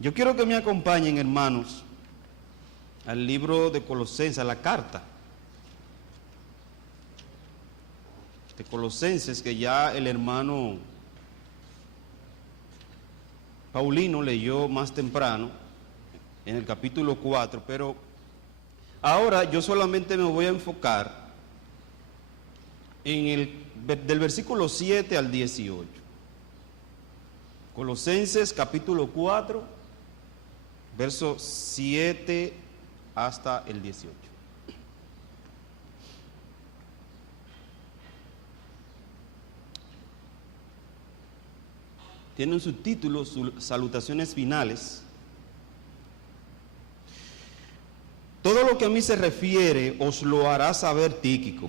Yo quiero que me acompañen, hermanos, al libro de Colosenses, a la carta de Colosenses, que ya el hermano Paulino leyó más temprano, en el capítulo 4, pero ahora yo solamente me voy a enfocar del versículo 7 al 18. Colosenses capítulo 4, versos 7 hasta el 18. Tiene un subtítulo, salutaciones finales. Todo lo que a mí se refiere os lo hará saber Tíquico,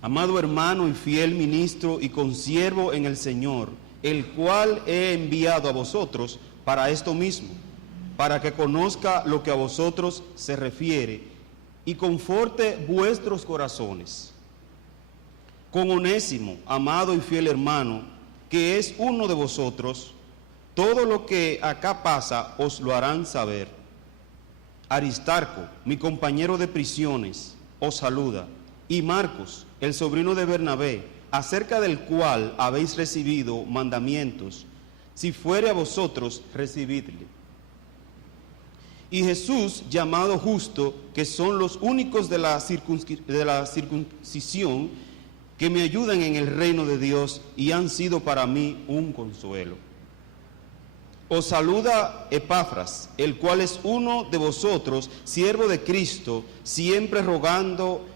amado hermano y fiel ministro y consiervo en el Señor, el cual he enviado a vosotros para esto mismo, para que conozca lo que a vosotros se refiere y conforte vuestros corazones. Con Onésimo, amado y fiel hermano, que es uno de vosotros, todo lo que acá pasa os lo harán saber. Aristarco, mi compañero de prisiones, os saluda, y Marcos, el sobrino de Bernabé, acerca del cual habéis recibido mandamientos, si fuere a vosotros, recibidle. Y Jesús, llamado Justo, que son los únicos de la circuncisión, que me ayudan en el reino de Dios y han sido para mí un consuelo. Os saluda Epafras, el cual es uno de vosotros, siervo de Cristo, siempre rogando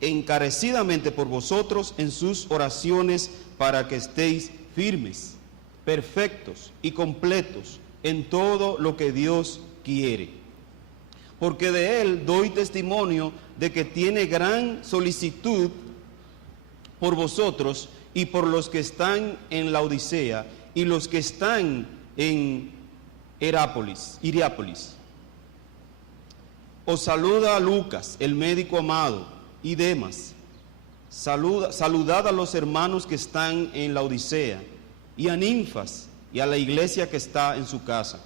encarecidamente por vosotros en sus oraciones para que estéis firmes, perfectos y completos en todo lo que Dios quiere. Porque de él doy testimonio de que tiene gran solicitud por vosotros y por los que están en la Odisea y los que están en Hierápolis. Os saluda a Lucas, el médico amado, y Demas. Saludad a los hermanos que están en la Odisea, y a Ninfas, y a la iglesia que está en su casa.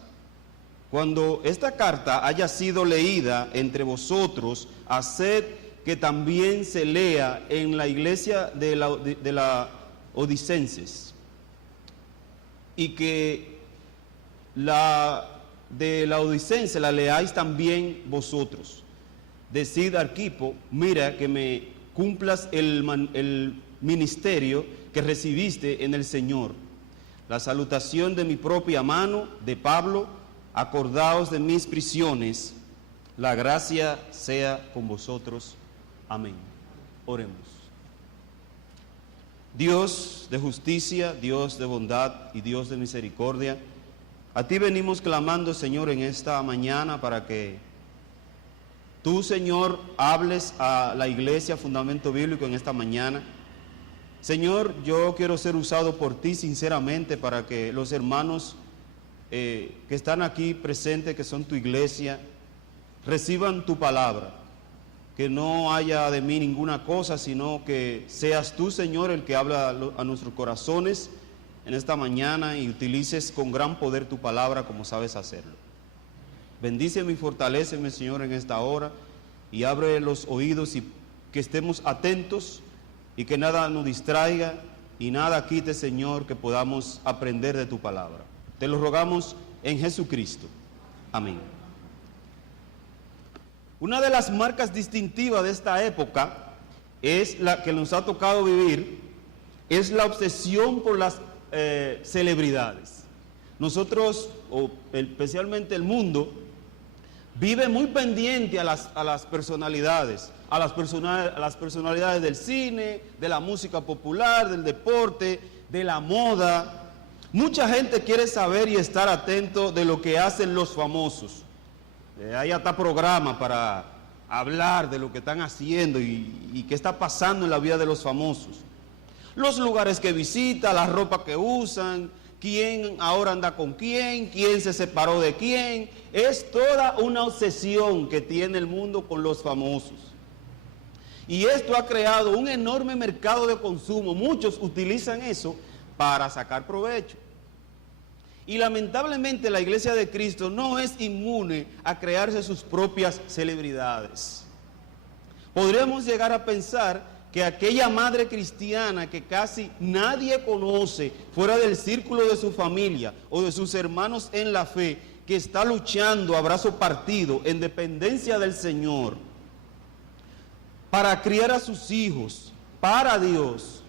Cuando esta carta haya sido leída entre vosotros, haced que también se lea en la iglesia de la Odicenses, y que la de la Odicense la leáis también vosotros. Decid a Arquipo, mira que me cumplas el ministerio que recibiste en el Señor. La salutación de mi propia mano, de Pablo. Acordaos de mis prisiones. La gracia sea con vosotros. Amén. Oremos. Dios de justicia, Dios de bondad y Dios de misericordia, a ti venimos clamando, Señor, en esta mañana para que tú, Señor, hables a la iglesia Fundamento Bíblico en esta mañana. Señor, yo quiero ser usado por ti sinceramente para que los hermanos que están aquí presentes, que son tu iglesia, reciban tu palabra. Que no haya de mí ninguna cosa, sino que seas tú, Señor, el que habla a nuestros corazones en esta mañana y utilices con gran poder tu palabra como sabes hacerlo. Bendíceme y fortaléceme, Señor, en esta hora y abre los oídos y que estemos atentos y que nada nos distraiga y nada quite, Señor, que podamos aprender de tu palabra. Te lo rogamos en Jesucristo. Amén. Una de las marcas distintivas de esta época es la que nos ha tocado vivir, es la obsesión por las celebridades. Nosotros, o especialmente el mundo, vive muy pendiente a las personalidades, a las personalidades del cine, de la música popular, del deporte, de la moda. Mucha gente quiere saber y estar atento de lo que hacen los famosos. Hay hasta programa para hablar de lo que están haciendo y qué está pasando en la vida de los famosos. Los lugares que visita, la ropa que usan, quién ahora anda con quién se separó de quién. Es toda una obsesión que tiene el mundo con los famosos. Y esto ha creado un enorme mercado de consumo. Muchos utilizan eso para sacar provecho. Y lamentablemente la Iglesia de Cristo no es inmune a crearse sus propias celebridades. Podríamos llegar a pensar que aquella madre cristiana que casi nadie conoce fuera del círculo de su familia o de sus hermanos en la fe, que está luchando a brazo partido en dependencia del Señor para criar a sus hijos para Dios,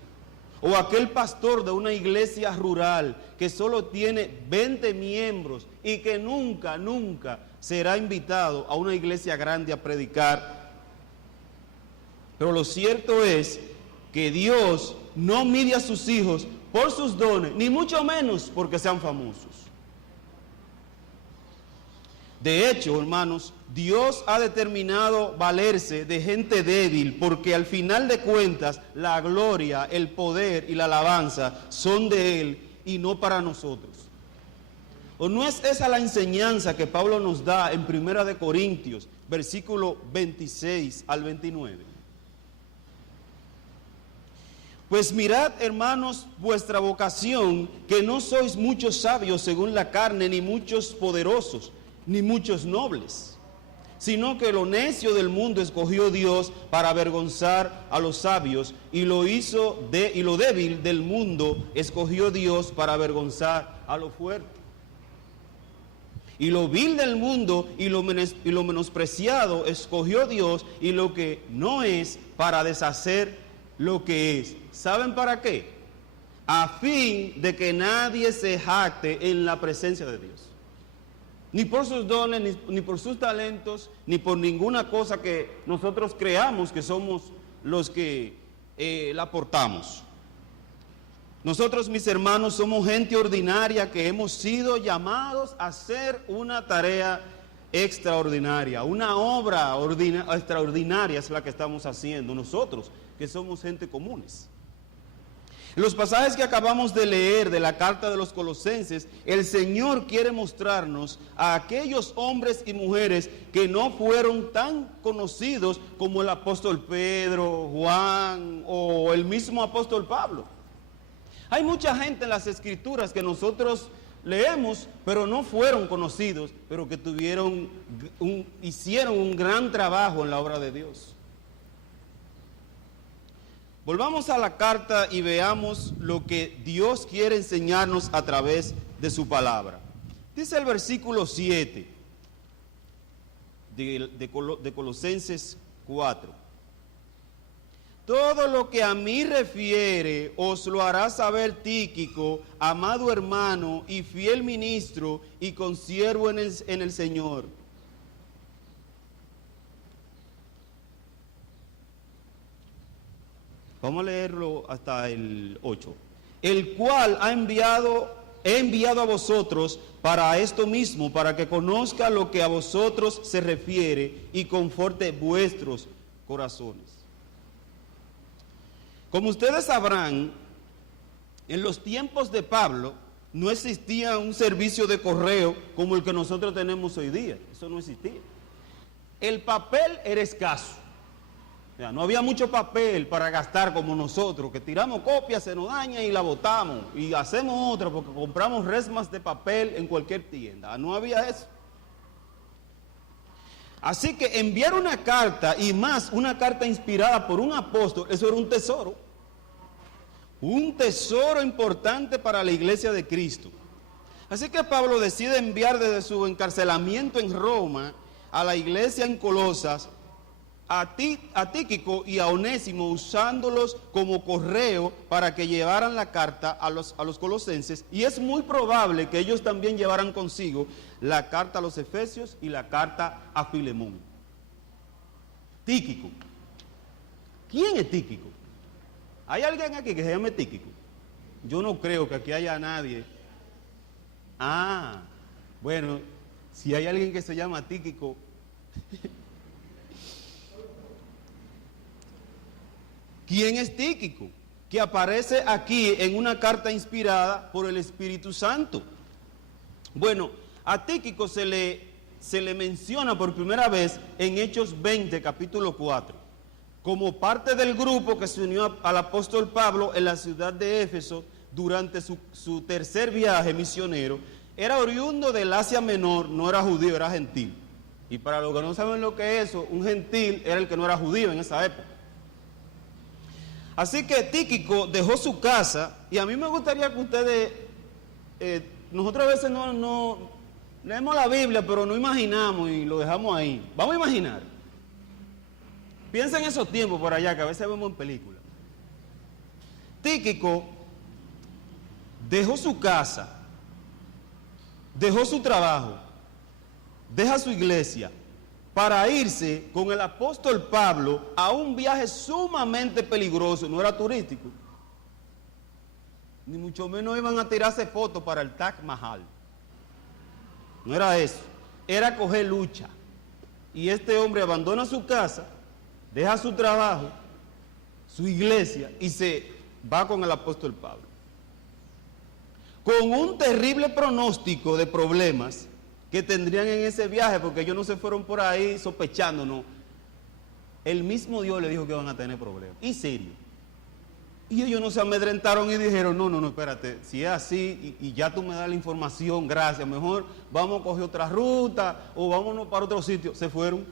o aquel pastor de una iglesia rural que solo tiene 20 miembros y que nunca será invitado a una iglesia grande a predicar. Pero lo cierto es que Dios no mide a sus hijos por sus dones, ni mucho menos porque sean famosos. De hecho, hermanos, Dios ha determinado valerse de gente débil, porque al final de cuentas la gloria, el poder y la alabanza son de Él y no para nosotros. ¿O no es esa la enseñanza que Pablo nos da en 1 Corintios, versículo 26 al 29? Pues mirad, hermanos, vuestra vocación, que no sois muchos sabios según la carne, ni muchos poderosos, ni muchos nobles, sino que lo necio del mundo escogió Dios para avergonzar a los sabios, y lo débil del mundo escogió Dios para avergonzar a lo fuerte. Y lo vil del mundo y lo menospreciado escogió Dios, y lo que no es, para deshacer lo que es. ¿Saben para qué? A fin de que nadie se jacte en la presencia de Dios. Ni por sus dones, ni por sus talentos, ni por ninguna cosa que nosotros creamos que somos los que la aportamos. Nosotros, mis hermanos, somos gente ordinaria que hemos sido llamados a hacer una tarea extraordinaria, una obra extraordinaria es la que estamos haciendo nosotros, que somos gente comunes. En los pasajes que acabamos de leer de la carta de los Colosenses, el Señor quiere mostrarnos a aquellos hombres y mujeres que no fueron tan conocidos como el apóstol Pedro, Juan o el mismo apóstol Pablo. Hay mucha gente en las Escrituras que nosotros leemos, pero no fueron conocidos, pero que hicieron un gran trabajo en la obra de Dios. Volvamos a la carta y veamos lo que Dios quiere enseñarnos a través de su palabra. Dice el versículo 7 de Colosenses 4. Todo lo que a mí refiere os lo hará saber Tíquico, amado hermano y fiel ministro y consiervo en el Señor. Vamos a leerlo hasta el 8. El cual he enviado a vosotros para esto mismo, para que conozca lo que a vosotros se refiere y conforte vuestros corazones. Como ustedes sabrán, en los tiempos de Pablo no existía un servicio de correo como el que nosotros tenemos hoy día. Eso no existía. El papel era escaso. O sea, no había mucho papel para gastar como nosotros, que tiramos copias, se nos daña y la botamos, y hacemos otra porque compramos resmas de papel en cualquier tienda. No había eso. Así que enviar una carta, y más una carta inspirada por un apóstol, eso era un tesoro. Un tesoro importante para la iglesia de Cristo. Así que Pablo decide enviar desde su encarcelamiento en Roma a la iglesia en Colosas a Tíquico y a Onésimo, usándolos como correo para que llevaran la carta a los colosenses, y es muy probable que ellos también llevaran consigo la carta a los Efesios y la carta a Filemón. Tíquico. ¿Quién es Tíquico? ¿Hay alguien aquí que se llame Tíquico? Yo no creo que aquí haya nadie. Bueno, si hay alguien que se llama Tíquico, ¿quién es Tíquico? Que aparece aquí en una carta inspirada por el Espíritu Santo. Bueno, a Tíquico se le menciona por primera vez en Hechos 20, capítulo 4, como parte del grupo que se unió al apóstol Pablo en la ciudad de Éfeso durante su tercer viaje misionero, era oriundo del Asia Menor, no era judío, era gentil. Y para los que no saben lo que es eso, un gentil era el que no era judío en esa época. Así que Tíquico dejó su casa, y a mí me gustaría que ustedes, nosotros a veces no leemos la Biblia, pero no imaginamos y lo dejamos ahí. Vamos a imaginar. Piensa en esos tiempos por allá, que a veces vemos en películas. Tíquico dejó su casa, dejó su trabajo, deja su iglesia para irse con el apóstol Pablo a un viaje sumamente peligroso. No era turístico, ni mucho menos iban a tirarse fotos para el Taj Mahal. No era eso, era coger lucha. Y este hombre abandona su casa, deja su trabajo, su iglesia y se va con el apóstol Pablo. Con un terrible pronóstico de problemas que tendrían en ese viaje, porque ellos no se fueron por ahí sospechando, no. El mismo Dios le dijo que van a tener problemas, y serio. Y ellos no se amedrentaron y dijeron, no, espérate, si es así y ya tú me das la información, gracias, mejor vamos a coger otra ruta o vámonos para otro sitio. Se fueron.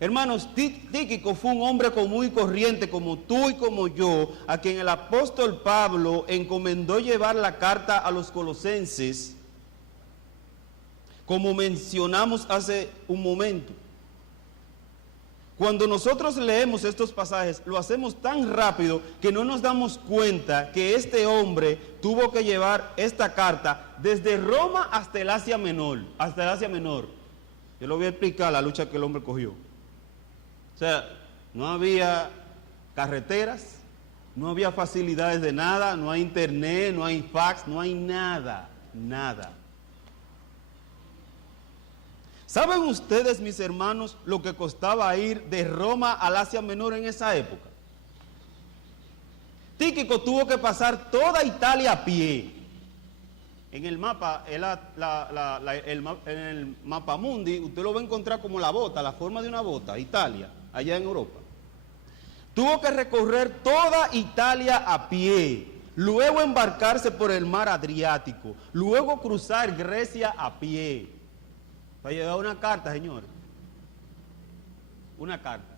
Hermanos, Tíquico fue un hombre común y corriente como tú y como yo, a quien el apóstol Pablo encomendó llevar la carta a los colosenses, como mencionamos hace un momento. Cuando nosotros leemos estos pasajes, lo hacemos tan rápido que no nos damos cuenta que este hombre tuvo que llevar esta carta desde Roma hasta el Asia Menor. Yo lo voy a explicar la lucha que el hombre cogió. O sea, no había carreteras, no había facilidades de nada, no hay internet, no hay fax, no hay nada. ¿Saben ustedes, mis hermanos, lo que costaba ir de Roma al Asia Menor en esa época? Tíquico tuvo que pasar toda Italia a pie. En el mapa, en el mapa mundi, usted lo va a encontrar como la bota, la forma de una bota, Italia, allá en Europa. Tuvo que recorrer toda Italia a pie, luego embarcarse por el mar Adriático, luego cruzar Grecia a pie. Para llevar una carta, señores. Una carta.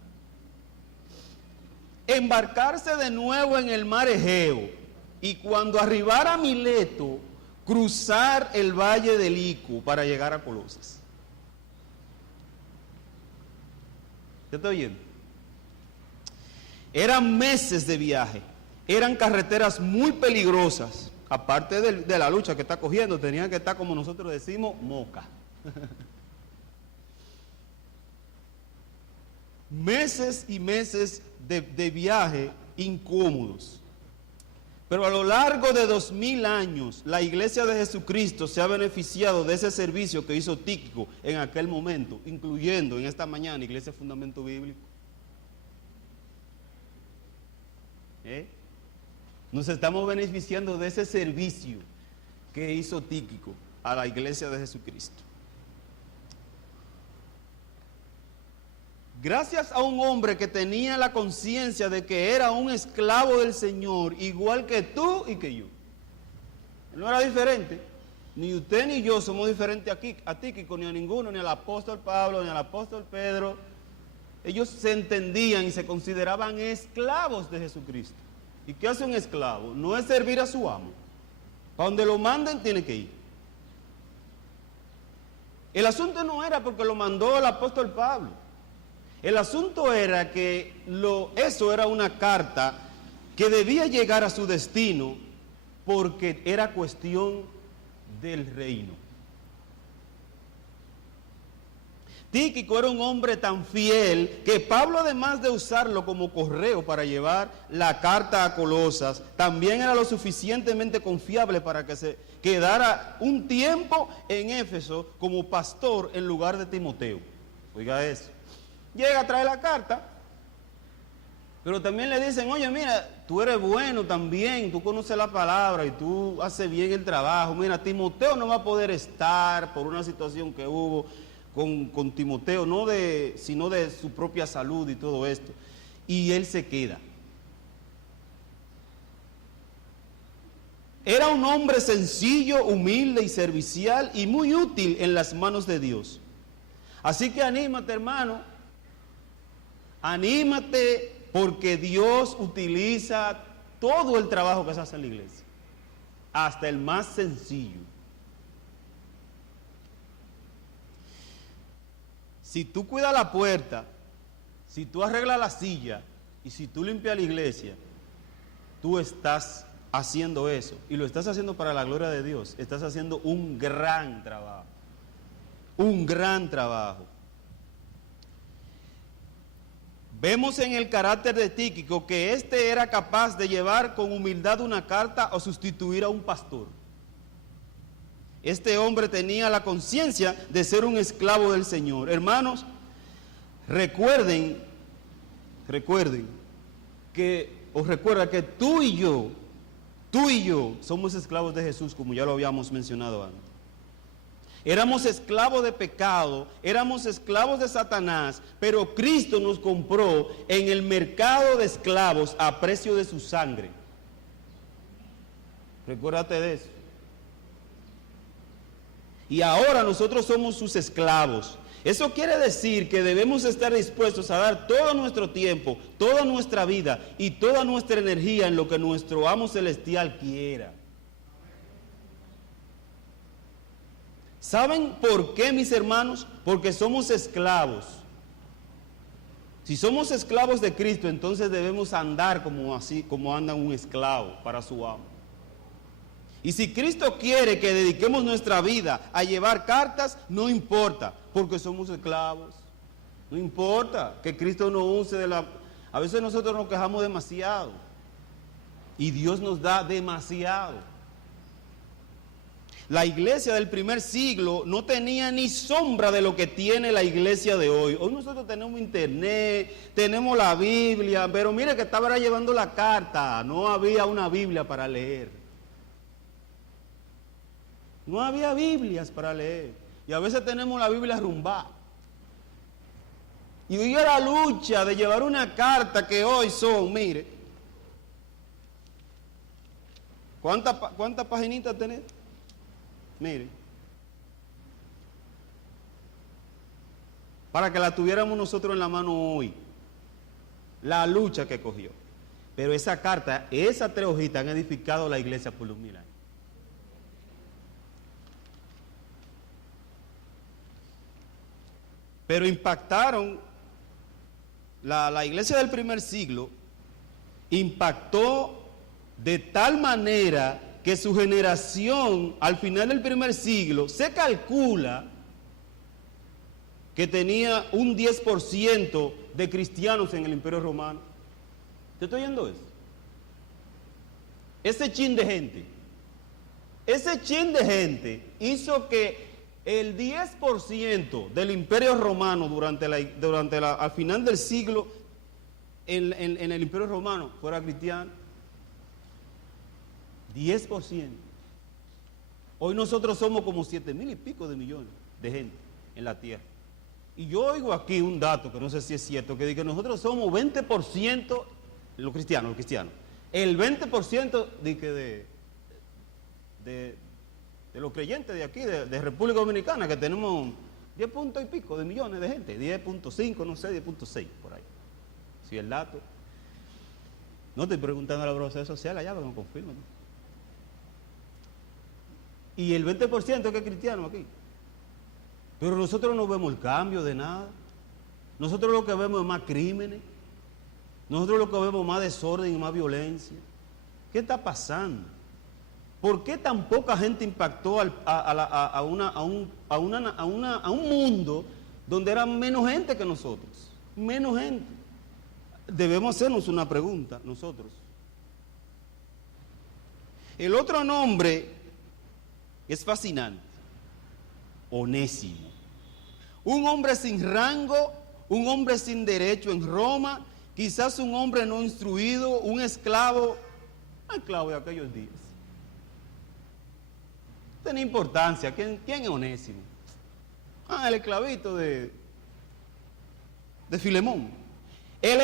Embarcarse de nuevo en el mar Egeo y cuando arribara a Mileto, cruzar el valle del Ico para llegar a Colosas. ¿Qué está oyendo? Eran meses de viaje, eran carreteras muy peligrosas. Aparte de la lucha que está cogiendo, tenían que estar, como nosotros decimos, moca. Meses y meses de viaje incómodos. Pero a lo largo de 2000 años, la Iglesia de Jesucristo se ha beneficiado de ese servicio que hizo Tíquico en aquel momento, incluyendo en esta mañana Iglesia Fundamento Bíblico. Nos estamos beneficiando de ese servicio que hizo Tíquico a la Iglesia de Jesucristo. Gracias a un hombre que tenía la conciencia de que era un esclavo del Señor, igual que tú y que yo. Él no era diferente. Ni usted ni yo somos diferentes aquí, a Tíquico, ni a ninguno, ni al apóstol Pablo, ni al apóstol Pedro. Ellos se entendían y se consideraban esclavos de Jesucristo. ¿Y qué hace un esclavo? No es servir a su amo. Para donde lo manden tiene que ir. El asunto no era porque lo mandó el apóstol Pablo. El asunto era que eso era una carta que debía llegar a su destino porque era cuestión del reino. Tíquico era un hombre tan fiel que Pablo, además de usarlo como correo para llevar la carta a Colosas, también era lo suficientemente confiable para que se quedara un tiempo en Éfeso como pastor en lugar de Timoteo. Oiga eso. Llega a traer la carta, pero también le dicen, oye, mira, tú eres bueno también, tú conoces la palabra y tú haces bien el trabajo. Mira, Timoteo no va a poder estar por una situación que hubo con Timoteo, sino de su propia salud y todo esto. Y él se queda. Era un hombre sencillo, humilde y servicial y muy útil en las manos de Dios. Así que anímate, hermano. Anímate porque Dios utiliza todo el trabajo que se hace en la iglesia, hasta el más sencillo. Si tú cuidas la puerta, si tú arreglas la silla y si tú limpias la iglesia, tú estás haciendo eso y lo estás haciendo para la gloria de Dios. Estás haciendo un gran trabajo, un gran trabajo. Vemos en el carácter de Tíquico que éste era capaz de llevar con humildad una carta o sustituir a un pastor. Este hombre tenía la conciencia de ser un esclavo del Señor. Hermanos, recuerda que tú y yo somos esclavos de Jesús, como ya lo habíamos mencionado antes. Éramos esclavos de pecado, éramos esclavos de Satanás, pero Cristo nos compró en el mercado de esclavos a precio de su sangre. Recuérdate de eso. Y ahora nosotros somos sus esclavos. Eso quiere decir que debemos estar dispuestos a dar todo nuestro tiempo, toda nuestra vida y toda nuestra energía en lo que nuestro amo celestial quiera. ¿Saben por qué, mis hermanos? Porque somos esclavos. Si somos esclavos de Cristo, entonces debemos andar como anda un esclavo para su amo. Y si Cristo quiere que dediquemos nuestra vida a llevar cartas, no importa, porque somos esclavos. No importa que Cristo nos use de la... A veces nosotros nos quejamos demasiado y Dios nos da demasiado. La iglesia del primer siglo no tenía ni sombra de lo que tiene la iglesia de hoy. Hoy nosotros tenemos internet, tenemos la Biblia, pero mire que estaba llevando la carta, no había una Biblia para leer. No había Biblias para leer. Y a veces tenemos la Biblia arrumbada. Y hoy la lucha de llevar una carta que hoy son, mire, ¿cuántas paginitas tenés? Mire, para que la tuviéramos nosotros en la mano hoy, la lucha que cogió. Pero esa carta, esas 3 hojitas han edificado la iglesia por los 1000 años. Pero impactaron, la iglesia del primer siglo impactó de tal manera que su generación, al final del primer siglo, se calcula que tenía un 10% de cristianos en el Imperio Romano. ¿Te estoy oyendo eso? Ese chin de gente hizo que el 10% del Imperio Romano al final del siglo en el Imperio Romano fuera cristiano. 10%. Hoy nosotros somos como 7,000 y pico de millones de gente en la tierra. Y yo oigo aquí un dato que no sé si es cierto, que dice que nosotros somos 20% los cristianos. El 20% de los creyentes de aquí, de República Dominicana, que tenemos 10 puntos y pico de millones de gente, 10.5, no sé, 10.6 por ahí. Si el dato. No estoy preguntando a la Brigada Social allá, pero me confirman. Y el 20% que es cristiano aquí. Pero nosotros no vemos el cambio de nada. Nosotros lo que vemos es más crímenes. Nosotros lo que vemos es más desorden y más violencia. ¿Qué está pasando? ¿Por qué tan poca gente impactó a un mundo donde era menos gente que nosotros? Menos gente. Debemos hacernos una pregunta nosotros. El otro nombre es fascinante. Onésimo. Un hombre sin rango, un hombre sin derecho en Roma, quizás un hombre no instruido, un esclavo de aquellos días. Tiene importancia. ¿Quién es Onésimo? El esclavito de Filemón. Él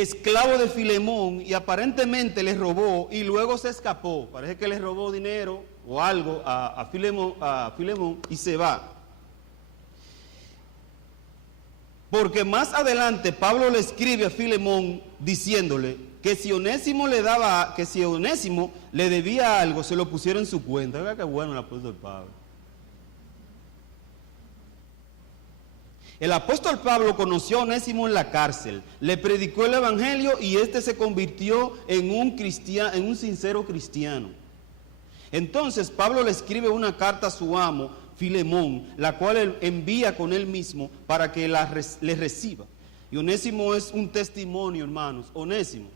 esclavo de Filemón, y aparentemente le robó y luego se escapó. Parece que le robó dinero o algo a Filemón y se va. Porque más adelante Pablo le escribe a Filemón diciéndole que si Onésimo le debía algo, se lo pusiera en su cuenta. Oiga, qué bueno el apóstol Pablo. El apóstol Pablo conoció a Onésimo en la cárcel, le predicó el evangelio y este se convirtió en un sincero cristiano. Entonces Pablo le escribe una carta a su amo, Filemón, la cual él envía con él mismo para que le reciba. Y Onésimo es un testimonio, hermanos. Onésimo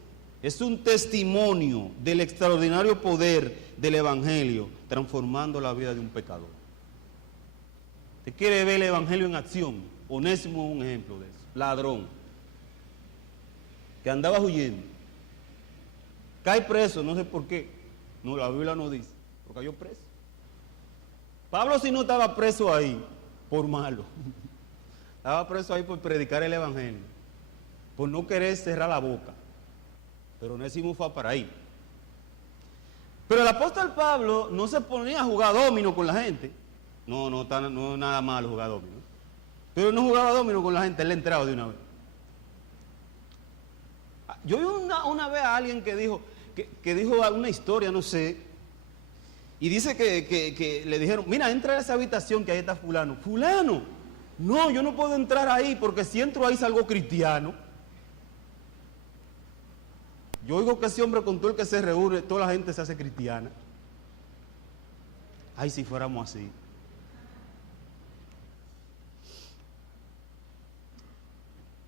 es un testimonio del extraordinario poder del evangelio, transformando la vida de un pecador. ¿Usted quiere ver el evangelio en acción? Onésimo es un ejemplo de eso. Ladrón, que andaba huyendo, cae preso, no sé por qué. No, la Biblia no dice, pero cayó preso. Pablo sí no estaba preso ahí por malo, estaba preso ahí por predicar el evangelio, por no querer cerrar la boca, pero Onésimo fue para ahí. Pero el apóstol Pablo no se ponía a jugar dominó con la gente, no es nada malo jugar dominó, pero no jugaba dominó con la gente, él le entraba de una vez. Yo vi una vez a alguien que dijo una historia, no sé, y dice que le dijeron, mira, entra a esa habitación que ahí está fulano. Fulano, no, yo no puedo entrar ahí porque si entro ahí salgo cristiano. Yo oigo que ese hombre con todo el que se reúne, toda la gente se hace cristiana. Ay, si fuéramos así.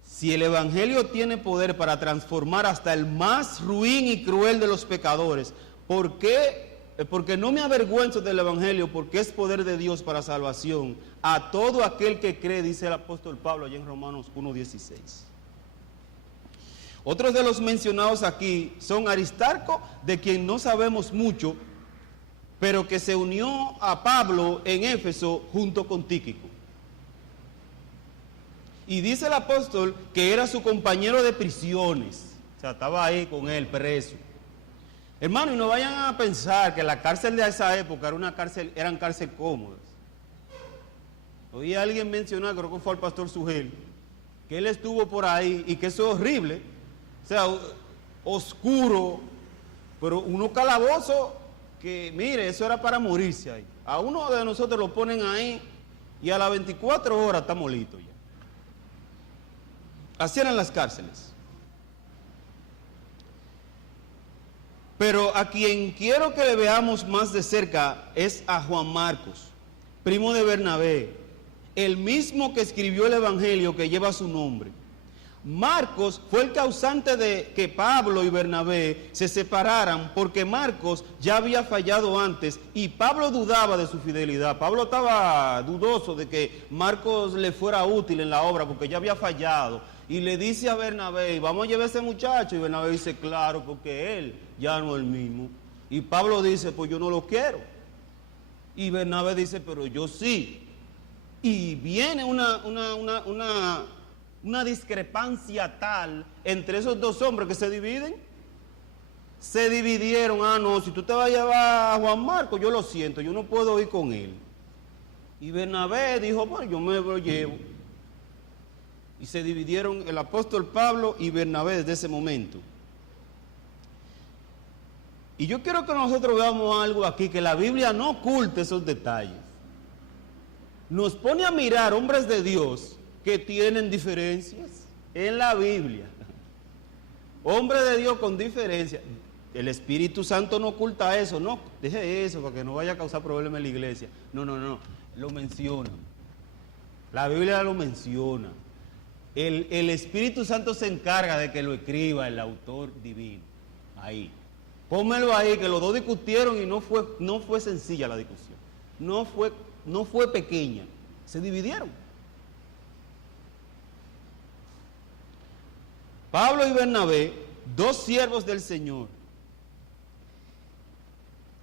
Si el evangelio tiene poder para transformar hasta el más ruin y cruel de los pecadores, ¿por qué? Porque no me avergüenzo del evangelio, porque es poder de Dios para salvación a todo aquel que cree, dice el apóstol Pablo allá en Romanos 1:16. Otros de los mencionados aquí son Aristarco, de quien no sabemos mucho, pero que se unió a Pablo en Éfeso junto con Tíquico. Y dice el apóstol que era su compañero de prisiones, o sea, estaba ahí con él preso. Hermano, y no vayan a pensar que la cárcel de esa época eran cárceles cómodas. Oí a alguien mencionar, creo que fue el pastor Sugel, que él estuvo por ahí y que eso es horrible, o sea, oscuro, pero unos calabozos que, mire, eso era para morirse ahí. A uno de nosotros lo ponen ahí y a las 24 horas está molito ya. Así eran las cárceles. Pero a quien quiero que le veamos más de cerca es a Juan Marcos, primo de Bernabé, el mismo que escribió el evangelio que lleva su nombre. Marcos fue el causante de que Pablo y Bernabé se separaran, porque Marcos ya había fallado antes y Pablo dudaba de su fidelidad. Pablo estaba dudoso de que Marcos le fuera útil en la obra porque ya había fallado. Y le dice a Bernabé, vamos a llevar a ese muchacho. Y Bernabé dice, claro, porque él ya no es el mismo. Y Pablo dice, pues yo no lo quiero. Y Bernabé dice, pero yo sí. Y viene una discrepancia tal entre esos dos hombres que se dividen. Se dividieron, no, si tú te vas a llevar a Juan Marcos, yo lo siento, yo no puedo ir con él. Y Bernabé dijo, bueno, yo me lo llevo. Y se dividieron el apóstol Pablo y Bernabé desde ese momento. Y yo quiero que nosotros veamos algo aquí, que la Biblia no oculta esos detalles. Nos pone a mirar hombres de Dios que tienen diferencias en la Biblia. Hombres de Dios con diferencias. El Espíritu Santo no oculta eso, no, deje eso para que no vaya a causar problemas en la iglesia. No, lo menciona. La Biblia lo menciona. El Espíritu Santo se encarga de que lo escriba el autor divino. Ahí. Pónmelo ahí, que los dos discutieron y no fue sencilla la discusión. No fue pequeña. Se dividieron. Pablo y Bernabé, dos siervos del Señor.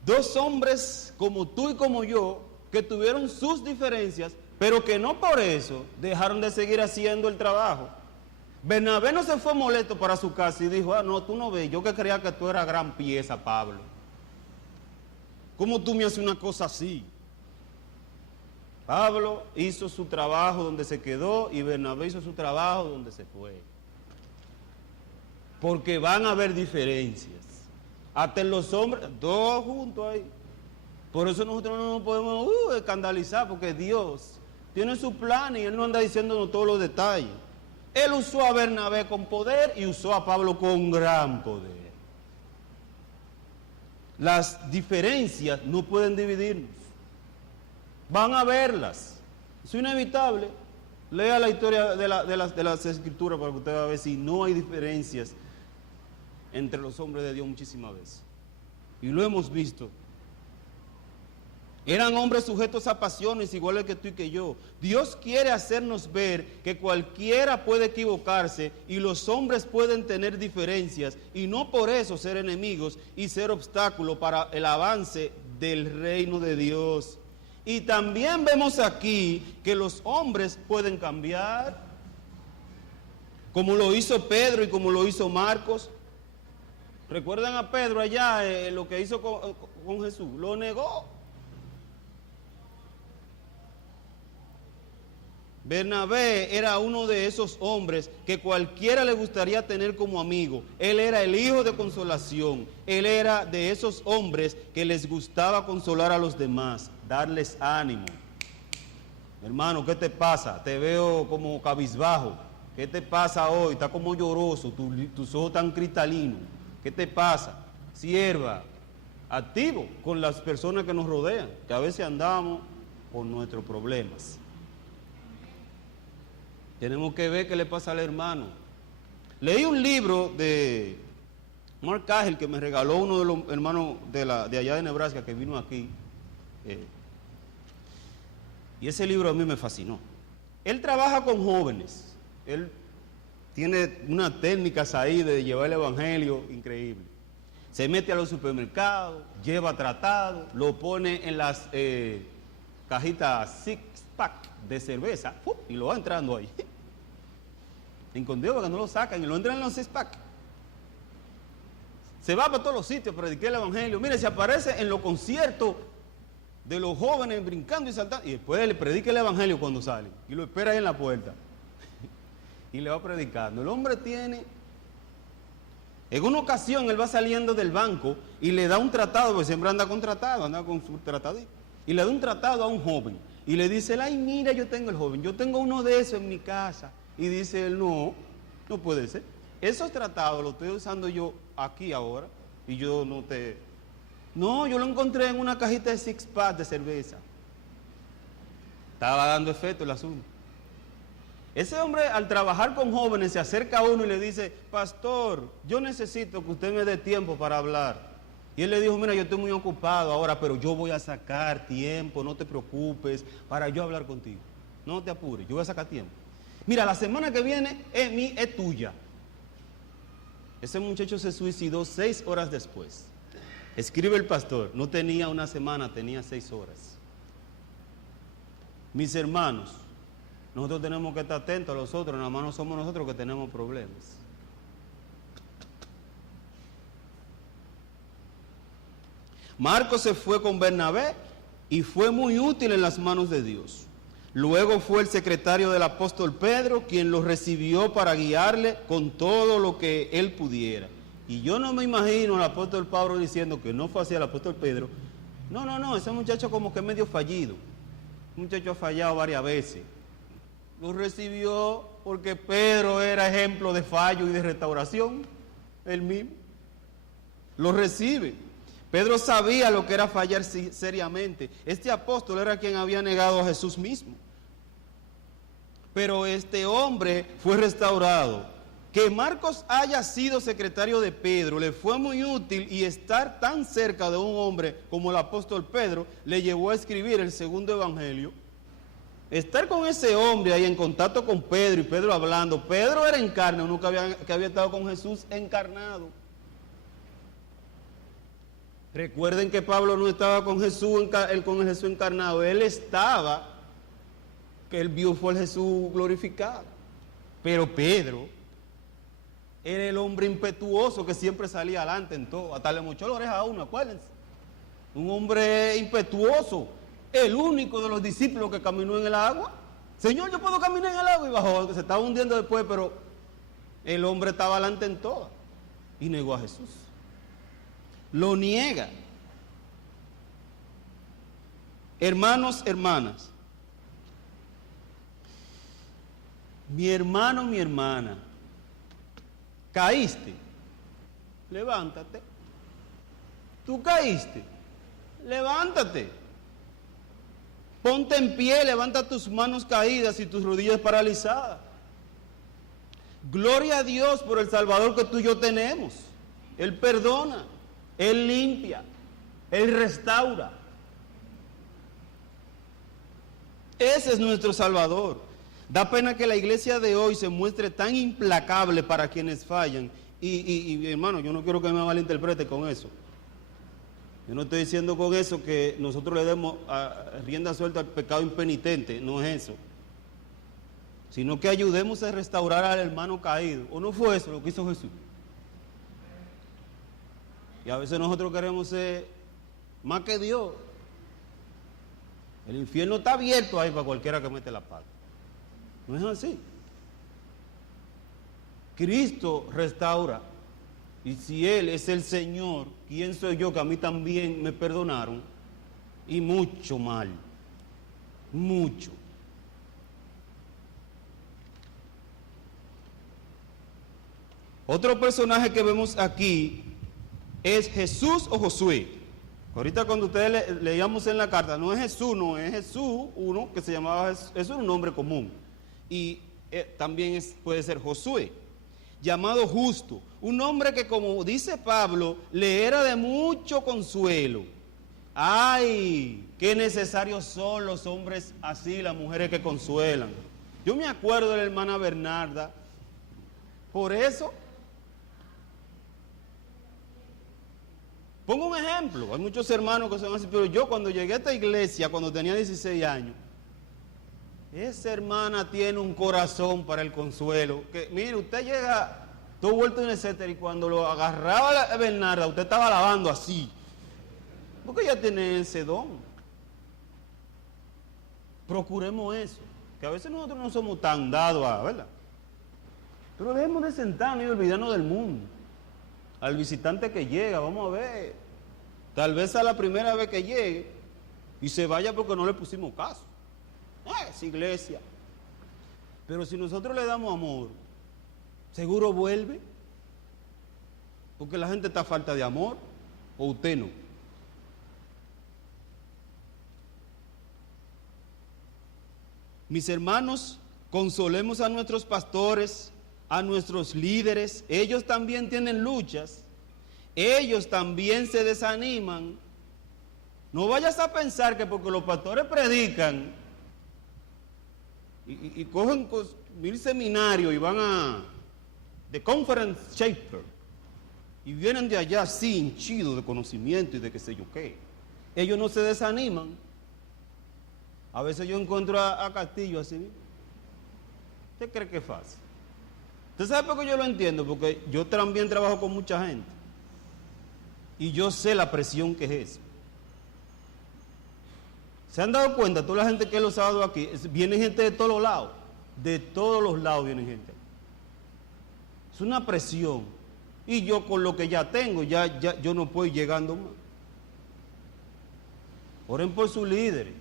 Dos hombres como tú y como yo, que tuvieron sus diferencias, pero que no por eso dejaron de seguir haciendo el trabajo. Bernabé no se fue molesto para su casa y dijo, no, tú no ves, yo que creía que tú eras gran pieza, Pablo. ¿Cómo tú me haces una cosa así? Pablo hizo su trabajo donde se quedó y Bernabé hizo su trabajo donde se fue. Porque van a haber diferencias. Hasta en los hombres, dos juntos ahí. Por eso nosotros no nos podemos escandalizar, porque Dios tiene su plan y Él no anda diciéndonos todos los detalles. Él usó a Bernabé con poder y usó a Pablo con gran poder. Las diferencias no pueden dividirnos. Van a verlas. Es inevitable. Lea la historia de las Escrituras para que usted va a ver si no hay diferencias entre los hombres de Dios muchísimas veces. Y lo hemos visto. Eran hombres sujetos a pasiones iguales que tú y que yo. Dios quiere hacernos ver que cualquiera puede equivocarse y los hombres pueden tener diferencias y no por eso ser enemigos y ser obstáculo para el avance del reino de Dios. Y también vemos aquí que los hombres pueden cambiar, como lo hizo Pedro y como lo hizo Marcos. ¿Recuerdan a Pedro allá lo que hizo con Jesús? Lo negó. Bernabé era uno de esos hombres que cualquiera le gustaría tener como amigo. Él era el hijo de consolación. Él era de esos hombres que les gustaba consolar a los demás, darles ánimo. Hermano, ¿qué te pasa? Te veo como cabizbajo. ¿Qué te pasa hoy? Está como lloroso, tus ojos tan cristalinos. ¿Qué te pasa? Sierva, activo con las personas que nos rodean, que a veces andamos con nuestros problemas. Tenemos que ver qué le pasa al hermano. Leí un libro de Mark Cahill que me regaló uno de los hermanos de allá de Nebraska que vino aquí. Y ese libro a mí me fascinó. Él trabaja con jóvenes. Él tiene unas técnicas ahí de llevar el evangelio increíble. Se mete a los supermercados, lleva tratado, lo pone en las cajitas six-pack de cerveza y lo va entrando ahí. Escondido para que no lo sacan y lo entran en los six-pack. Se va para todos los sitios a predicar el evangelio. Mire, se aparece en los conciertos de los jóvenes brincando y saltando y después le predica el evangelio cuando sale y lo espera ahí en la puerta y le va predicando. El hombre tiene, en una ocasión él va saliendo del banco y le da un tratado, porque siempre anda con tratado, anda con su tratadito, y le da un tratado a un joven y le dice, ay, mira, yo tengo el joven, yo tengo uno de esos en mi casa. Y dice él, no puede ser. Esos tratados los estoy usando yo aquí ahora y yo no, yo lo encontré en una cajita de six-pack de cerveza. Estaba dando efecto el asunto. Ese hombre al trabajar con jóvenes se acerca a uno y le dice, pastor, yo necesito que usted me dé tiempo para hablar. Y él le dijo, mira, yo estoy muy ocupado ahora, pero yo voy a sacar tiempo, no te preocupes, para yo hablar contigo. No te apures, yo voy a sacar tiempo. Mira, la semana que viene es tuya. Ese muchacho se suicidó 6 horas después. Escribe el pastor, no tenía una semana, tenía 6 horas. Mis hermanos, nosotros tenemos que estar atentos a los otros, nada más no somos nosotros que tenemos problemas. Marcos se fue con Bernabé y fue muy útil en las manos de Dios. Luego fue el secretario del apóstol Pedro quien lo recibió para guiarle con todo lo que él pudiera. Y yo no me imagino al apóstol Pablo diciendo que no fue así al apóstol Pedro. No, ese muchacho como que es medio fallido. Un muchacho ha fallado varias veces. Lo recibió porque Pedro era ejemplo de fallo y de restauración. Él mismo lo recibe. Pedro sabía lo que era fallar seriamente. Este apóstol era quien había negado a Jesús mismo. Pero este hombre fue restaurado. Que Marcos haya sido secretario de Pedro le fue muy útil, y estar tan cerca de un hombre como el apóstol Pedro le llevó a escribir el segundo evangelio. Estar con ese hombre ahí en contacto con Pedro y Pedro hablando. Pedro era en carne, uno que había estado con Jesús encarnado. Recuerden que Pablo no estaba con Jesús, con el Jesús encarnado. Él estaba, que él vio fue el Jesús glorificado. Pero Pedro era el hombre impetuoso que siempre salía adelante en todo. Hasta le mochó la oreja a uno, acuérdense. Un hombre impetuoso, el único de los discípulos que caminó en el agua. Señor, yo puedo caminar en el agua, y bajó, se estaba hundiendo después, pero el hombre estaba adelante en todo y negó a Jesús. Lo niega. Hermanos, hermanas, mi hermano, mi hermana, caíste, levántate. Tú caíste, levántate. Ponte en pie, levanta tus manos caídas y tus rodillas paralizadas. Gloria a Dios por el Salvador que tú y yo tenemos. Él perdona, Él limpia, Él restaura. Ese es nuestro Salvador. Da pena que la iglesia de hoy se muestre tan implacable para quienes fallan. Y hermano, yo no quiero que me malinterprete con eso. Yo no estoy diciendo con eso que nosotros le demos rienda suelta al pecado impenitente, no es eso. Sino que ayudemos a restaurar al hermano caído. ¿O no fue eso lo que hizo Jesús? Y a veces nosotros queremos ser más que Dios. El infierno está abierto ahí para cualquiera que mete la pata. No es así. Cristo restaura. Y si Él es el Señor, ¿quién soy yo que a mí también me perdonaron? Y mucho mal. Mucho. Otro personaje que vemos aquí es Jesús o Josué. Ahorita cuando ustedes leíamos en la carta, no es Jesús, no es Jesús, uno que se llamaba Jesús, es un nombre común. Y también puede ser Josué, llamado justo, un hombre que, como dice Pablo, le era de mucho consuelo. ¡Ay! ¡Qué necesarios son los hombres así, las mujeres que consuelan! Yo me acuerdo de la hermana Bernarda, por eso. Pongo un ejemplo, hay muchos hermanos que son así, pero yo cuando llegué a esta iglesia, cuando tenía 16 años, esa hermana tiene un corazón para el consuelo, que mire, usted llega todo vuelto en etcétera, y cuando lo agarraba la Bernarda, usted estaba lavando así, porque ella tiene ese don. Procuremos eso, que a veces nosotros no somos tan dados a, ¿verdad? Pero dejemos de sentarnos y olvidarnos del mundo. Al visitante que llega, vamos a ver, tal vez a la primera vez que llegue y se vaya porque no le pusimos caso. Es iglesia. Pero si nosotros le damos amor, seguro vuelve, porque la gente está a falta de amor, o usted no. Mis hermanos, consolemos a nuestros pastores, a nuestros líderes. Ellos también tienen luchas, ellos también se desaniman. No vayas a pensar que porque los pastores predican y cogen 1000 seminarios y van a de conference shaper y vienen de allá así hinchidos de conocimiento y de qué sé yo qué, ellos no se desaniman. A veces yo encuentro a Castillo así. ¿Usted cree que es fácil? ¿Usted sabe por qué yo lo entiendo? Porque yo también trabajo con mucha gente y yo sé la presión que es eso. ¿Se han dado cuenta? Toda la gente que es los sábados aquí, viene gente de todos los lados viene gente. Es una presión. Y yo con lo que ya tengo, yo no puedo ir llegando más. Oren por sus líderes.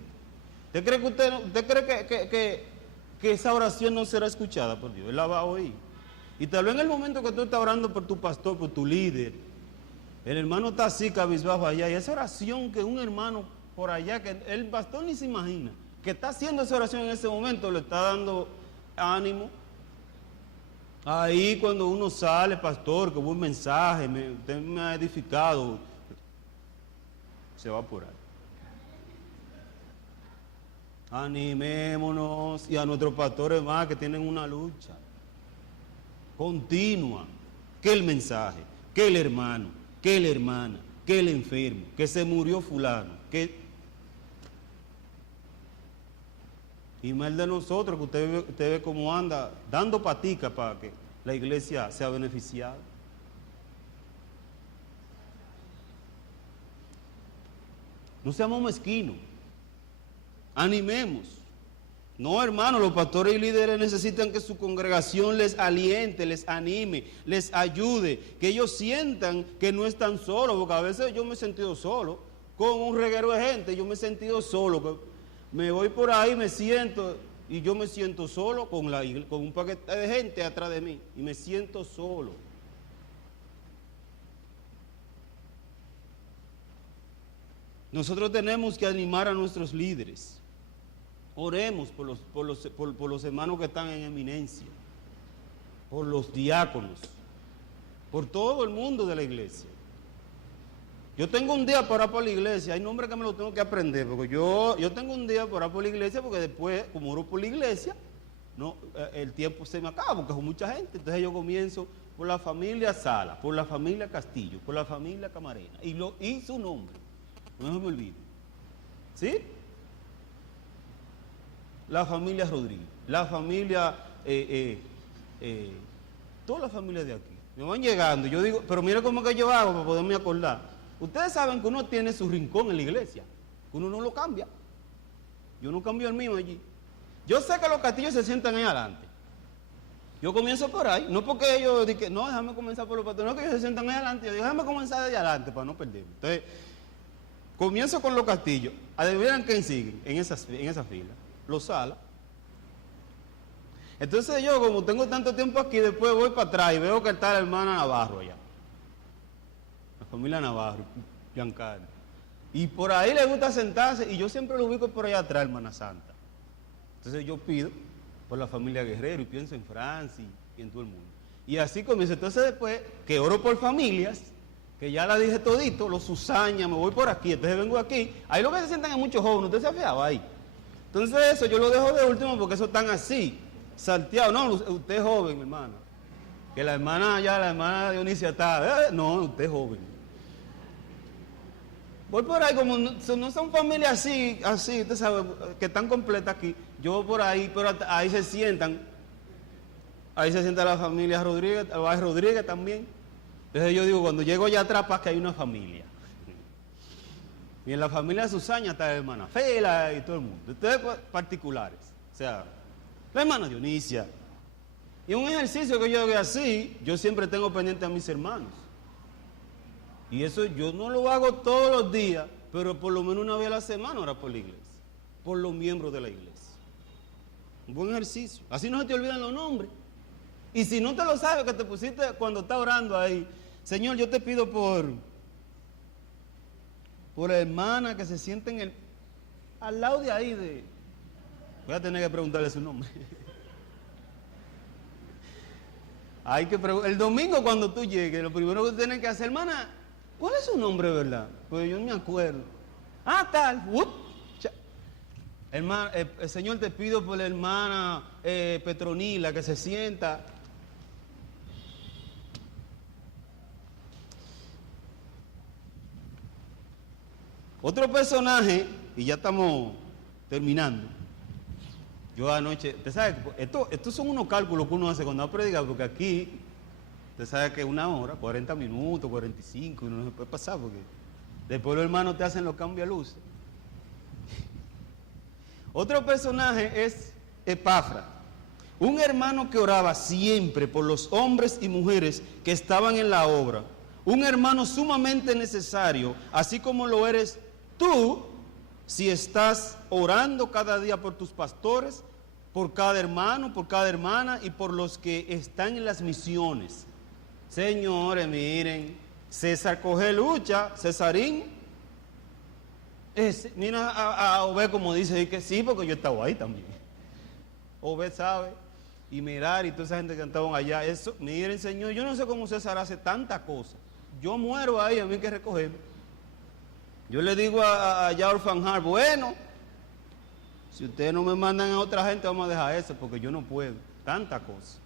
¿Usted cree que esa oración no será escuchada por Dios? Él la va a oír. Y tal vez en el momento que tú estás orando por tu pastor, por tu líder, el hermano está así cabizbajo allá, y esa oración que un hermano por allá, que el pastor ni se imagina, que está haciendo esa oración en ese momento, le está dando ánimo. Ahí cuando uno sale, pastor, que buen mensaje, usted me ha edificado, se va por ahí. Animémonos, y a nuestros pastores más que tienen una lucha continua, que el mensaje, que el hermano, que la hermana, que el enfermo, que se murió fulano, que... Y mal de nosotros, que usted ve cómo anda dando patica para que la iglesia se ha beneficiado. No seamos mezquinos, animemos. No, hermano, los pastores y líderes necesitan que su congregación les aliente, les anime, les ayude, que ellos sientan que no están solos, porque a veces yo me he sentido solo, con un reguero de gente, yo me he sentido solo, me voy por ahí, me siento, y yo me siento solo con un paquete de gente atrás de mí, y me siento solo. Nosotros tenemos que animar a nuestros líderes. Oremos por los hermanos que están en eminencia, por los diáconos, por todo el mundo de la iglesia. Yo tengo un día para orar por la iglesia, hay nombres que me lo tengo que aprender, porque yo tengo un día para orar por la iglesia, porque después, como oro por la iglesia, no, el tiempo se me acaba, porque son mucha gente. Entonces yo comienzo por la familia Sala, por la familia Castillo, por la familia Camarena, y su nombre, no se me olvide. ¿Sí? La familia Rodríguez, la familia, todas las familias de aquí, me van llegando, yo digo, pero mire cómo que yo hago para poderme acordar. Ustedes saben que uno tiene su rincón en la iglesia, que uno no lo cambia. Yo no cambio el mío allí. Yo sé que los castillos se sientan ahí adelante. Yo comienzo por ahí, no porque ellos digan, no, déjame comenzar por los pastores, no que ellos se sientan ahí adelante, yo digo, déjame comenzar desde adelante para no perderme. Entonces, comienzo con los castillos, adivinen quién sigue en esa fila. Los Salas. Entonces yo, como tengo tanto tiempo aquí, después voy para atrás y veo que está la hermana Navarro allá. La familia Navarro, Giancarlo. Y por ahí le gusta sentarse, y yo siempre lo ubico por allá atrás, hermana Santa. Entonces yo pido por la familia Guerrero, y pienso en Francis y en todo el mundo. Y así comienzo. Entonces después, que oro por familias, que ya la dije todito, los Susaña, me voy por aquí, entonces vengo aquí. Ahí lo que se sientan es muchos jóvenes, ¿usted se ha fijado ahí? Entonces eso yo lo dejo de último porque eso están así, salteado. No, usted es joven, hermana. Que la hermana allá, la hermana Dionisia está, no, usted es joven. Voy por ahí, como no son familias así, usted sabe, que están completas aquí. Yo voy por ahí, pero ahí se sientan. Ahí se sienta la familia Rodríguez, Rodríguez también. Entonces yo digo, cuando llego allá atrás, para que hay una familia. Y en la familia Susaña está la hermana Fela y todo el mundo. Ustedes particulares. O sea, la hermana Dionisia. Y un ejercicio que yo hago así, yo siempre tengo pendiente a mis hermanos. Y eso yo no lo hago todos los días, pero por lo menos una vez a la semana orar por la iglesia. Por los miembros de la iglesia. Un buen ejercicio. Así no se te olvidan los nombres. Y si no te lo sabes, que te pusiste cuando estás orando ahí, Señor, yo te pido por la hermana que se siente al lado de ahí voy a tener que preguntarle su nombre. El domingo cuando tú llegues, lo primero que tú tienes que hacer, hermana, ¿cuál es su nombre, verdad? Pues yo no me acuerdo. Tal. Hermana, Señor, te pido por la hermana Petronila que se sienta. Otro personaje, y ya estamos terminando. Yo anoche, usted sabe, estos son unos cálculos que uno hace cuando va a predicar, porque aquí, usted sabe que 1 hora, 40 minutos, 45, y no se puede pasar, porque después los hermanos te hacen los cambios de luces. Otro personaje es Epafra, un hermano que oraba siempre por los hombres y mujeres que estaban en la obra, un hermano sumamente necesario, así como lo eres tú, si estás orando cada día por tus pastores, por cada hermano, por cada hermana y por los que están en las misiones. Señores, miren, César coge lucha, Cesarín, mira a Obed como dice, que sí, porque yo estaba ahí también. Obed sabe, y mirar, y toda esa gente que estaban allá, eso, miren, Señor, yo no sé cómo César hace tanta cosa. Yo muero ahí, a mí hay que recogerme. Yo le digo a Orfanjar, bueno, si ustedes no me mandan a otra gente, vamos a dejar eso, porque yo no puedo. Tanta cosa.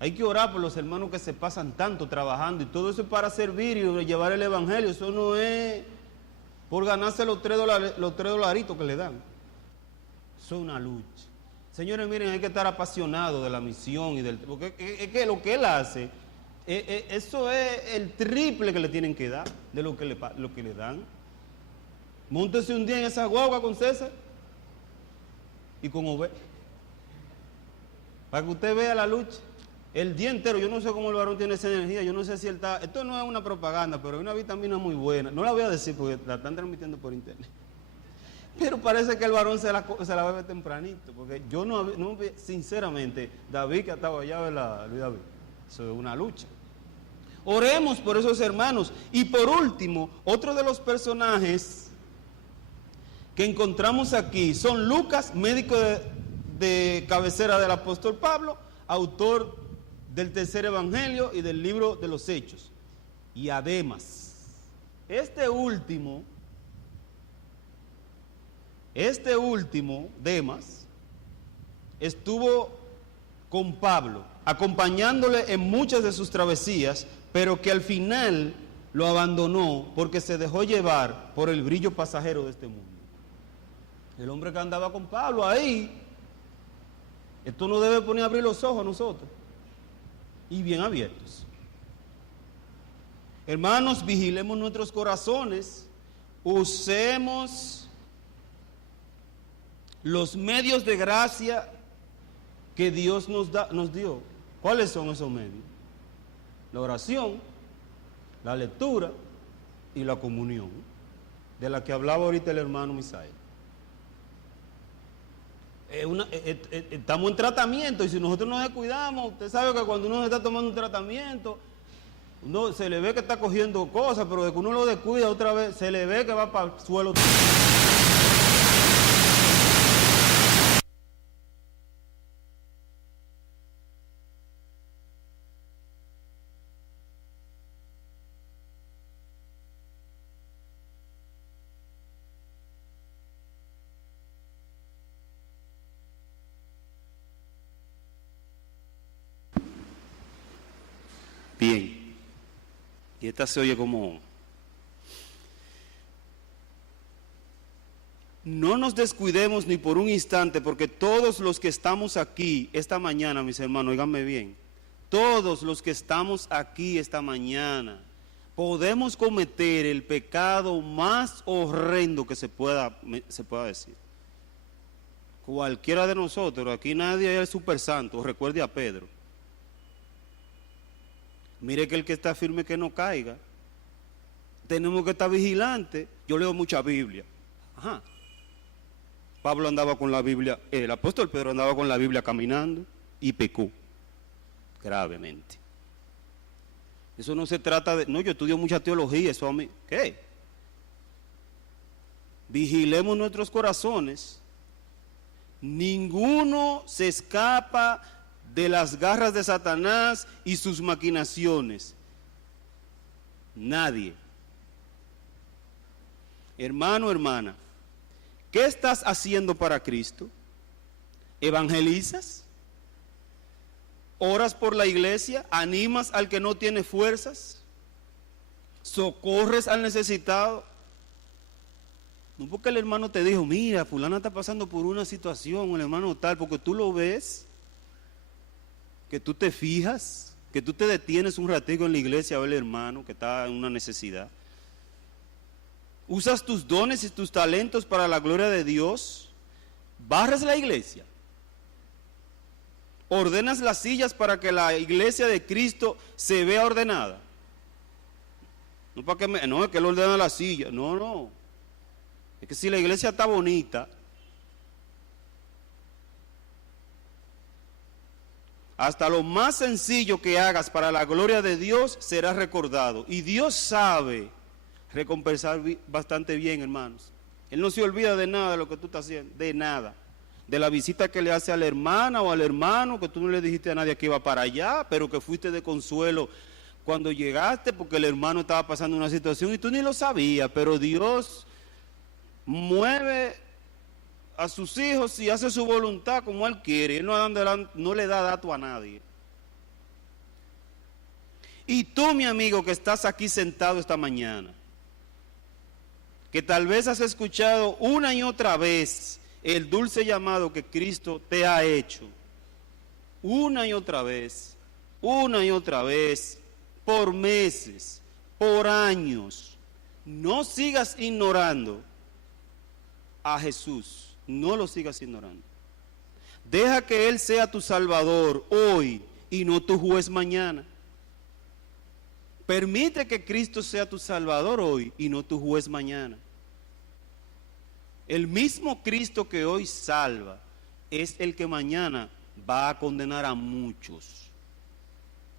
Hay que orar por los hermanos que se pasan tanto trabajando, y todo eso es para servir y llevar el evangelio. Eso no es por ganarse los $3 que le dan. Eso es una lucha. Señores, miren, hay que estar apasionado de la misión porque es que lo que él hace, eso es el triple que le tienen que dar de lo que le dan. Móntese un día en esa guagua con César y con Obed, para que usted vea la lucha el día entero. Yo no sé cómo el varón tiene esa energía, yo no sé si él está, esto no es una propaganda, pero hay una vitamina muy buena, no la voy a decir porque la están transmitiendo por internet, pero parece que el varón se la bebe tempranito, porque yo no sinceramente, David que ha estado allá, ¿verdad, Luis David? Eso es una lucha. Oremos por esos hermanos. Y por último, otro de los personajes que encontramos aquí son Lucas, médico de cabecera del apóstol Pablo, autor del tercer evangelio y del libro de los Hechos, y además este último, Demas, estuvo con Pablo, acompañándole en muchas de sus travesías, pero que al final lo abandonó porque se dejó llevar por el brillo pasajero de este mundo. El hombre que andaba con Pablo ahí, esto no debe poner a abrir los ojos a nosotros, y bien abiertos. Hermanos, vigilemos nuestros corazones, usemos los medios de gracia que Dios nos dio. ¿Cuáles son esos medios? La oración, la lectura y la comunión, de la que hablaba ahorita el hermano Misael. Estamos en tratamiento, y si nosotros nos descuidamos, usted sabe que cuando uno está tomando un tratamiento, uno se le ve que está cogiendo cosas, pero de que uno lo descuida otra vez, se le ve que va para el suelo. Bien, y esta se oye como: no nos descuidemos ni por un instante, porque todos los que estamos aquí esta mañana, mis hermanos, óiganme bien, todos los que estamos aquí esta mañana podemos cometer el pecado más horrendo que se pueda decir. Cualquiera de nosotros, aquí nadie es súper santo, recuerde a Pedro. Mire que el que está firme que no caiga. Tenemos que estar vigilantes. Yo leo mucha Biblia. Ajá. Pablo andaba con la Biblia, el apóstol Pedro andaba con la Biblia caminando y pecó gravemente. Eso no se trata de, no, yo estudio mucha teología, eso a mí, ¿qué? Vigilemos nuestros corazones. Ninguno se escapa de las garras de Satanás y sus maquinaciones. Nadie. Hermano, hermana, ¿qué estás haciendo para Cristo? ¿Evangelizas? ¿Oras por la iglesia? ¿Animas al que no tiene fuerzas? ¿Socorres al necesitado? No porque el hermano te dijo, mira, fulana está pasando por una situación, el hermano tal, porque tú lo ves, que tú te fijas, que tú te detienes un ratico en la iglesia a ver al hermano que está en una necesidad. Usas tus dones y tus talentos para la gloria de Dios. Barres la iglesia. Ordenas las sillas para que la iglesia de Cristo se vea ordenada. No para que no es que él ordena la silla, no. Es que si la iglesia está bonita, hasta lo más sencillo que hagas para la gloria de Dios será recordado. Y Dios sabe recompensar bastante bien, hermanos. Él no se olvida de nada de lo que tú estás haciendo, de nada. De la visita que le hace a la hermana o al hermano, que tú no le dijiste a nadie que iba para allá, pero que fuiste de consuelo cuando llegaste porque el hermano estaba pasando una situación y tú ni lo sabías, pero Dios mueve a sus hijos y hace su voluntad como Él quiere. Él no le da dato a nadie. Y tú, mi amigo, que estás aquí sentado esta mañana, que tal vez has escuchado una y otra vez el dulce llamado que Cristo te ha hecho una y otra vez, por meses, por años. No sigas ignorando a Jesús, no lo sigas ignorando. Deja que Él sea tu Salvador hoy y no tu juez mañana. Permite que Cristo sea tu Salvador hoy y no tu juez mañana. El mismo Cristo que hoy salva es el que mañana va a condenar a muchos.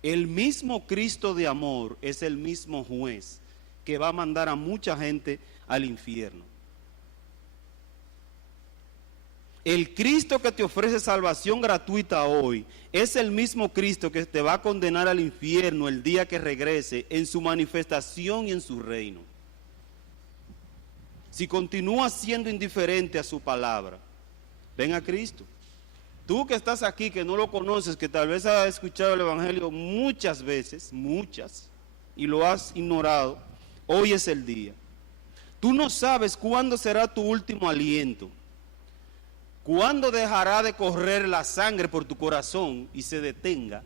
El mismo Cristo de amor es el mismo juez que va a mandar a mucha gente al infierno. El Cristo que te ofrece salvación gratuita hoy es el mismo Cristo que te va a condenar al infierno el día que regrese en su manifestación y en su reino. Si continúas siendo indiferente a su palabra, ven a Cristo. Tú que estás aquí, que no lo conoces, que tal vez has escuchado el Evangelio muchas veces, y lo has ignorado, hoy es el día. Tú no sabes cuándo será tu último aliento. ¿Cuándo dejará de correr la sangre por tu corazón y se detenga?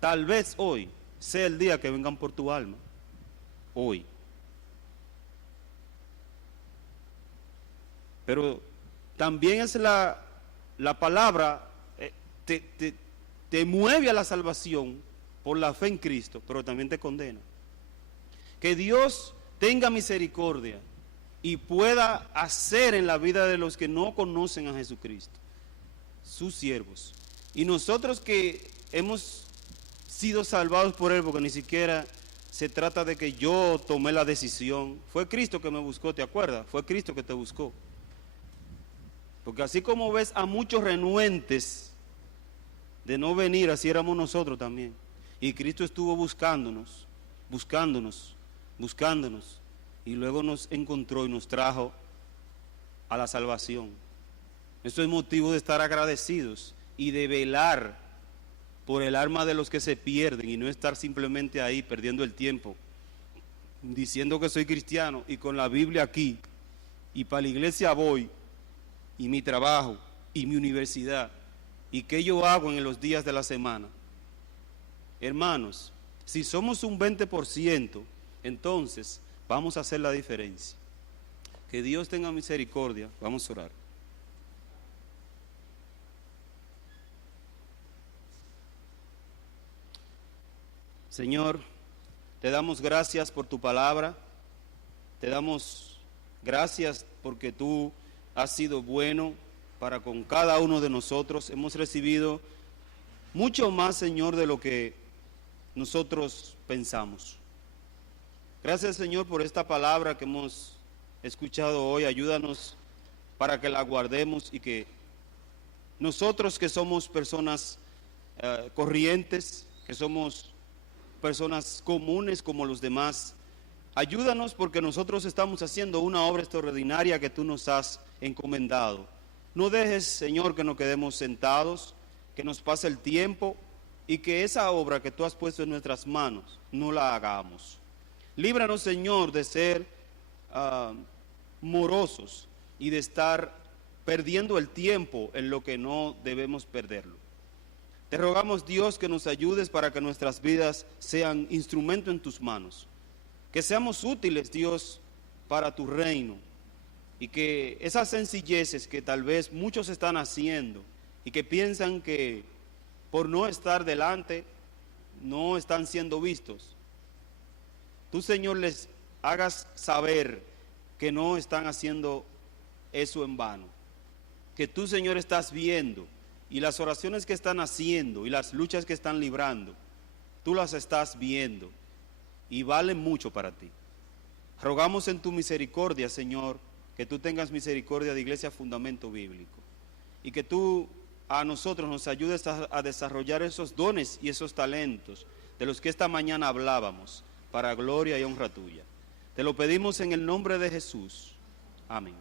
Tal vez hoy sea el día que vengan por tu alma. Hoy. Pero también es la palabra, te mueve a la salvación por la fe en Cristo, pero también te condena. Que Dios tenga misericordia y pueda hacer en la vida de los que no conocen a Jesucristo, sus siervos. Y nosotros que hemos sido salvados por Él, porque ni siquiera se trata de que yo tomé la decisión. Fue Cristo que me buscó, ¿te acuerdas? Fue Cristo que te buscó. Porque así como ves a muchos renuentes de no venir, así éramos nosotros también. Y Cristo estuvo buscándonos, y luego nos encontró y nos trajo a la salvación. Esto es motivo de estar agradecidos y de velar por el alma de los que se pierden y no estar simplemente ahí perdiendo el tiempo diciendo que soy cristiano y con la Biblia aquí y para la iglesia voy y mi trabajo y mi universidad y qué yo hago en los días de la semana. Hermanos, si somos un 20%, entonces vamos a hacer la diferencia. Que Dios tenga misericordia. Vamos a orar. Señor, te damos gracias por tu palabra. Te damos gracias porque tú has sido bueno para con cada uno de nosotros. Hemos recibido mucho más, Señor, de lo que nosotros pensamos. Gracias, Señor, por esta palabra que hemos escuchado hoy. Ayúdanos para que la guardemos y que nosotros que somos personas corrientes, que somos personas comunes como los demás, ayúdanos porque nosotros estamos haciendo una obra extraordinaria que tú nos has encomendado. No dejes, Señor, que nos quedemos sentados, que nos pase el tiempo y que esa obra que tú has puesto en nuestras manos no la hagamos. Líbranos, Señor, de ser morosos y de estar perdiendo el tiempo en lo que no debemos perderlo. Te rogamos, Dios, que nos ayudes para que nuestras vidas sean instrumento en tus manos. Que seamos útiles, Dios, para tu reino. Y que esas sencilleces que tal vez muchos están haciendo y que piensan que por no estar delante no están siendo vistos, tú, Señor, les hagas saber que no están haciendo eso en vano. Que tú, Señor, estás viendo y las oraciones que están haciendo y las luchas que están librando, tú las estás viendo y valen mucho para ti. Rogamos en tu misericordia, Señor, que tú tengas misericordia de Iglesia Fundamento Bíblico y que tú a nosotros nos ayudes a desarrollar esos dones y esos talentos de los que esta mañana hablábamos, para gloria y honra tuya. Te lo pedimos en el nombre de Jesús. Amén.